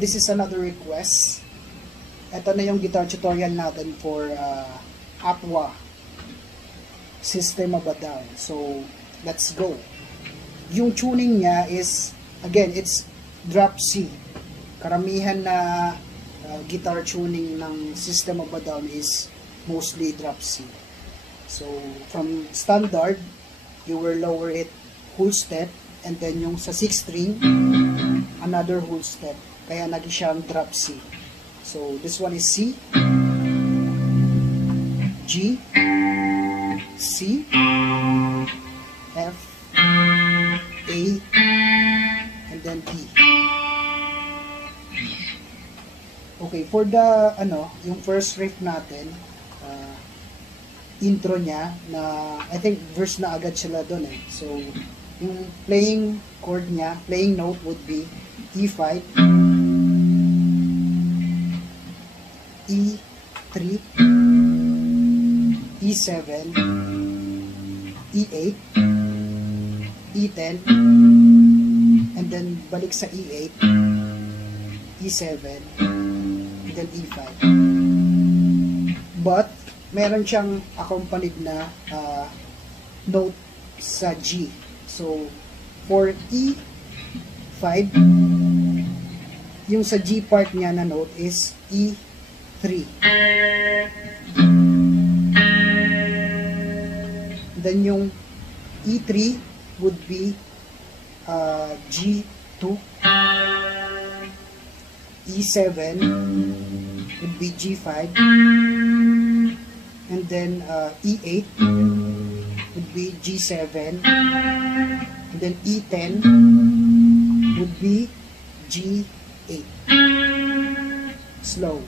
this is another request. Ito na yung guitar tutorial natin for Aqua System of a Down. So, let's go. Yung tuning niya is, again, it's drop C. Karamihan na guitar tuning ng System of a Down is mostly drop C. So, from standard, you will lower it whole step, and then yung sa 6th string, another whole step. Kaya naging siyang drop C. So, this one is C, G, C, F, A, and then E. Okay, for the, yung first riff natin, intro niya, na, I think, verse na agad sila doon eh. So, yung playing chord niya, playing note would be E5, E3, E7, E8, E10, and then balik sa E8, E7, and then E5. But, meron siyang accompanied na note sa G. So, for E5, yung sa G part niya na note is E3. Then yung E3 would be G2. E7 would be G5. And then E8 would be G7. And then E10 would be G8. Slow.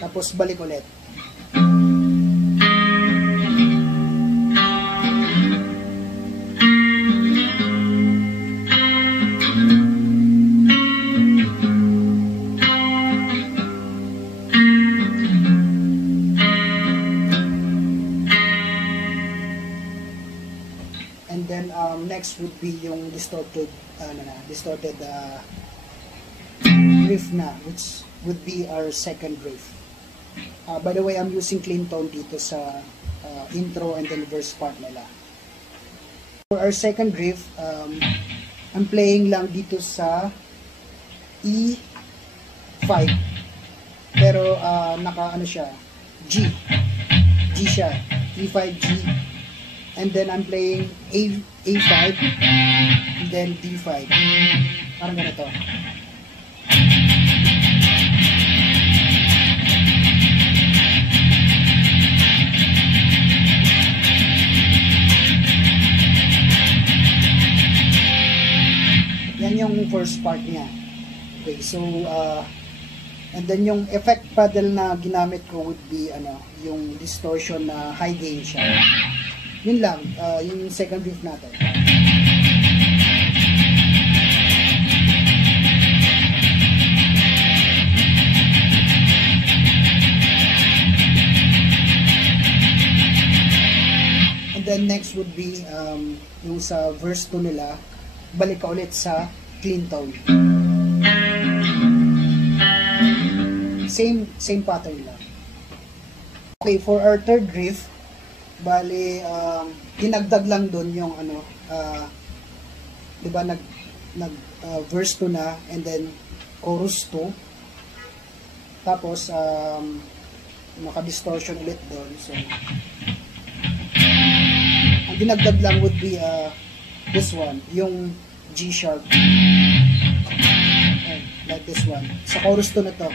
Tapos balik ulit. And then next would be yung distorted riff na, which would be our second riff. By the way, I'm using clean tone dito sa intro and then verse part nila. For our second riff, I'm playing lang dito sa E5. Pero naka siya, G siya, E5 G. And then I'm playing A5 and then D5. Parang ganito. Yung first part niya. Okay, so and then yung effect pedal na ginamit ko would be yung distortion na high gain siya. Yun lang, yung second riff natin. And then next would be yung sa verse 2 nila, balik ka ulit sa clean tone. Same pattern lang. Okay, for our third riff, bali dinagdag lang doon yung di ba verse 2 na, and then chorus 2. Tapos naka-distortion ulit doon. So ang dinagdag lang would be this one, yung G sharp. Like this one. Sa chorus 2 na to.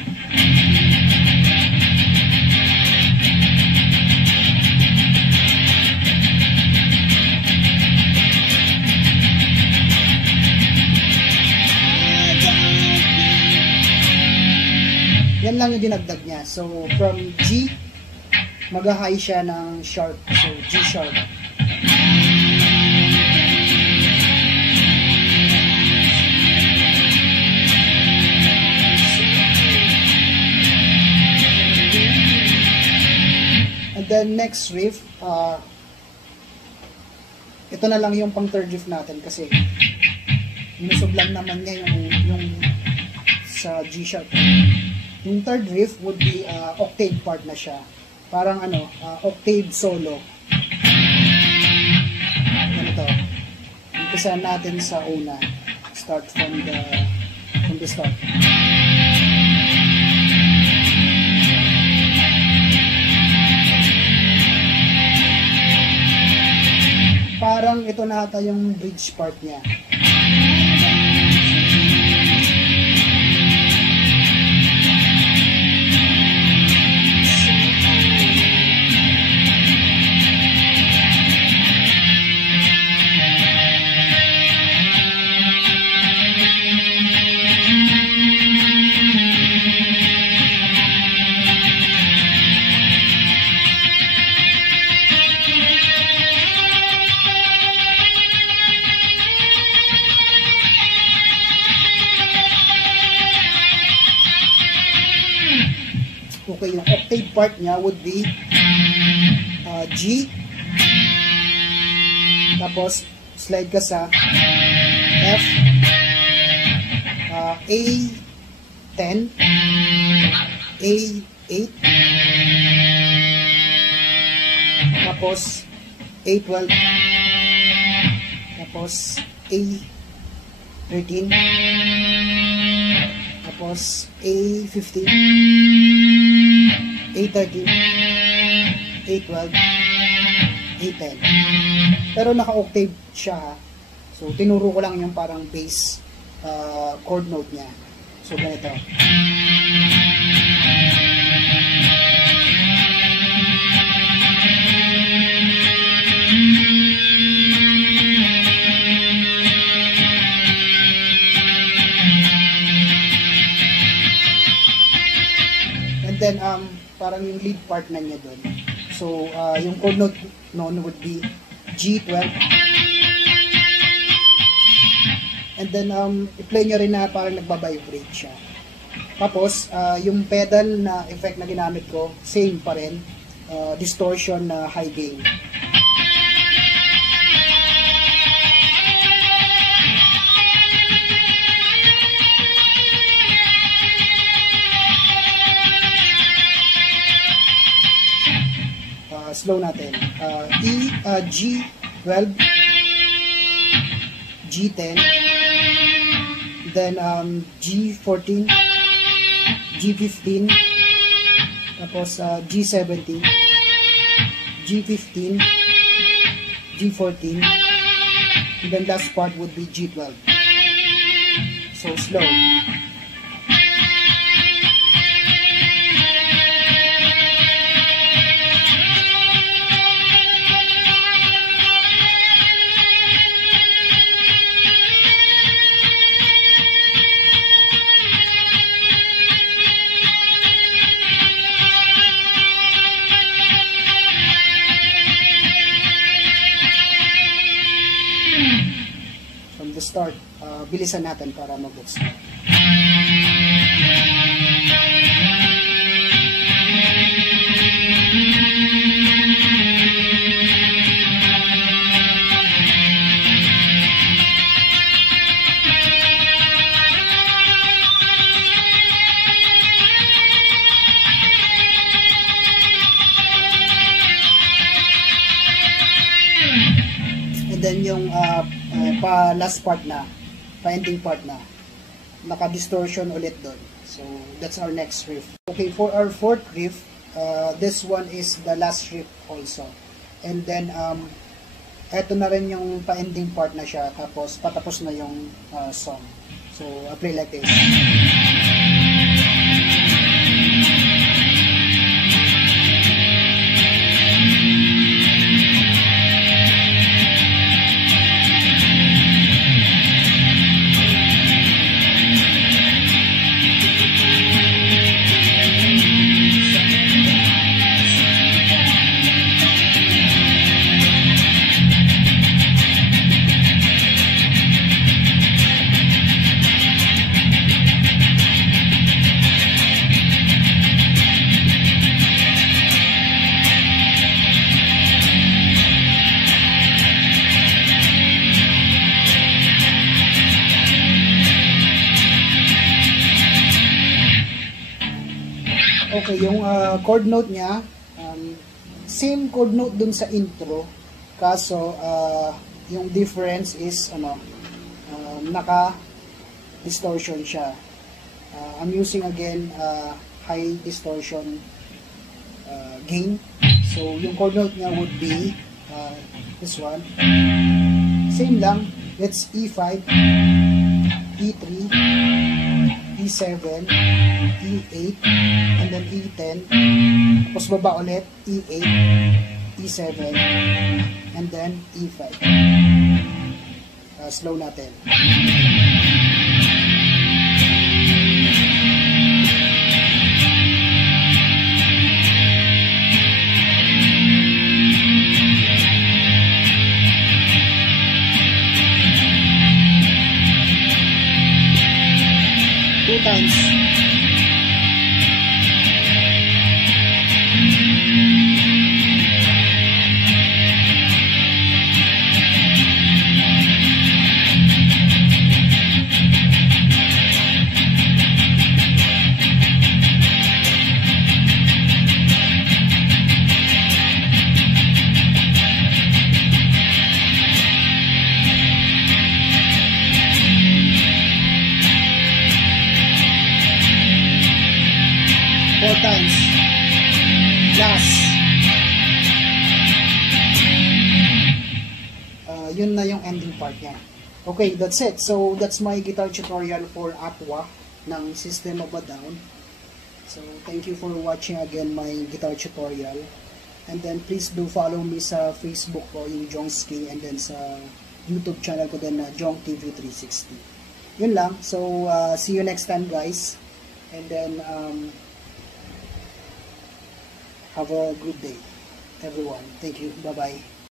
Yan lang yung dinagdag niya. So, from G, mag-high siya ng sharp. So, G sharp. And then next riff, ito na lang yung pang third riff natin kasi minusog lang naman niya yung sa G sharp. Yung third riff would be octave part na siya. Parang octave solo. Ganito. Umpisa natin sa una. Start from the start. Parang ito na ata yung bridge part niya. Okay, yung octave part niya would be G, tapos slide ka sa F, A10, A8, tapos A12, tapos A13, tapos A15, A13, A12, A10. Pero naka-octave siya ha. So, tinuro ko lang yung parang bass chord note niya. So, ganito. And then, parang yung lead part na niya doon. So, yung chord note noon would be G12. And then, i-play nyo rin na parang nagbabibrate siya. Tapos, yung pedal na effect na ginamit ko, same pa rin. Distortion na high gain. Slow natin. G12, G10, then G14, G15, tapos G17, G15, G14, and then last part would be G12. So slow. The start, bilisan natin para mag-gets na. And then yung last part na, ending part na, naka-distortion ulit doon. So, that's our next riff. Okay, for our fourth riff, this one is the last riff also. And then, eto na rin yung pa-ending part na siya, tapos patapos na yung song. So, I'll play like this. Okay, yung chord note niya, same chord note dun sa intro, kaso yung difference is naka distortion siya. I'm using again high distortion gain. So yung chord note niya would be this one. Same lang. It's E5, E3, E7, E8, and then E10. Tapos baba ulit, E8, E7, and then E5. Slow natin. 2 times. Times. Last. Yun na yung ending part niya. Okay, that's it. So, that's my guitar tutorial for Aqua ng System of a Down. So, thank you for watching again my guitar tutorial. And then, please do follow me sa Facebook ko, yung Jongski, and then sa YouTube channel ko din na Jong TV 360. Yun lang. So, see you next time, guys. And then, have a good day, everyone. Thank you. Bye-bye.